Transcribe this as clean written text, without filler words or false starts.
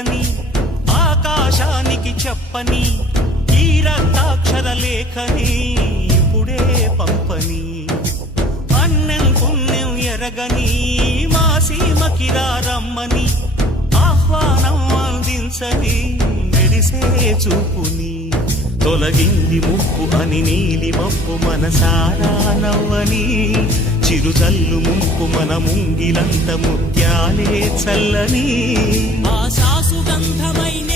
ఎరగని ఆకాశానికి చెప్పని ఈ రక్తాక్షర లేఖని ఇప్పుడే పంపని అన్నం పుణ్యం ఎరగని మా సీమకిరా రమ్మని ఆహ్వానం అందించని మెరిసే చూపుని తొలగింది ముప్పు అని నీలి మప్పు మనసారా నవ్వని చిరుజల్లు ముంపు మన ముంగిలంత ముత్యాలే చల్లని ఆశాసు గంధమైన